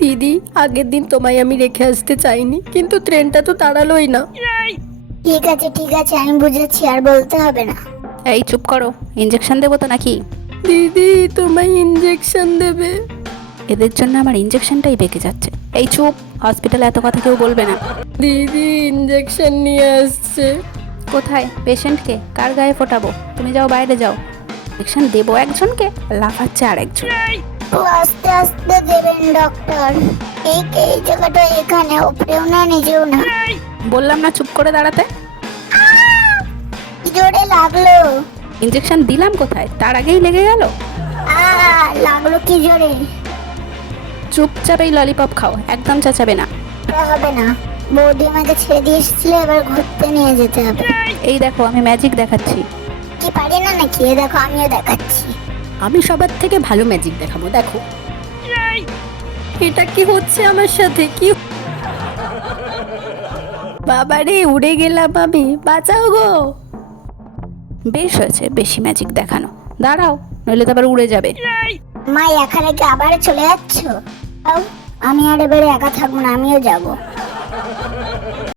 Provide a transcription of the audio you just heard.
দিদি, আগের দিন তোমায় আমি রেখে আসতে চাইনি, কিন্তু ট্রেনটা তো তাড়ালোই না। ঠিক আছে, আমি বুঝেছি, আর বলতে হবে না। এই চুপ করো, ইঞ্জেকশন দেবো তো নাকি? দিদি, তোমায় ইঞ্জেকশন দেবে? এদের জন্য আমার ইঞ্জেকশনটাই বেঁকে যাচ্ছে। এই চুপ, হসপিটালে এত কথা কেউ বলবে না। দিদি ইঞ্জেকশন নিয়ে আসছে। কোথায় পেশেন্টকে? কার গায়ে ফোটাবো? তুমি যাও, বাইরে যাও। ইঞ্জেকশন দেবো একজনকে, লাফাচ্ছে আর একজন। ও আস্তে আস্তে দেবেন ডক্টর। এই জায়গাটা এখানে, উপরেও না নিচেও না। বললাম না চুপ করে দাঁড়াতে। কি জোরে লাগলো! ইঞ্জেকশন দিলাম কোথায়, তার আগেই লেগে গেল। লাগলো কি জোরে! চুপচাপ এই ললিপপ খাও, একদম চেঁচাবে না। হবে না, বৌদি আমাকে ছেড়ে দিয়ে এসেছিল, এবার ঘুরতে নিয়ে যেতে হবে। এই দেখো, আমি ম্যাজিক দেখাচ্ছি। কি পারি না নাকি? এ দেখো, আমিও দেখাচ্ছি। আমি সবার থেকে ভালো ম্যাজিক দেখাবো, দেখো। এটা কি হচ্ছে আমার সাথে? কি বাবারে, উড়ে গেলাম আমি, বাঁচাও গো। বেশ হয়েছে বেশি ম্যাজিক দেখানো। দাঁড়াও, নইলে তো আবার উড়ে যাবে। মা, একা রেখে আবার চলে যাচ্ছ? আমি আর এবারে একা থাকবো না, আমিও যাবো।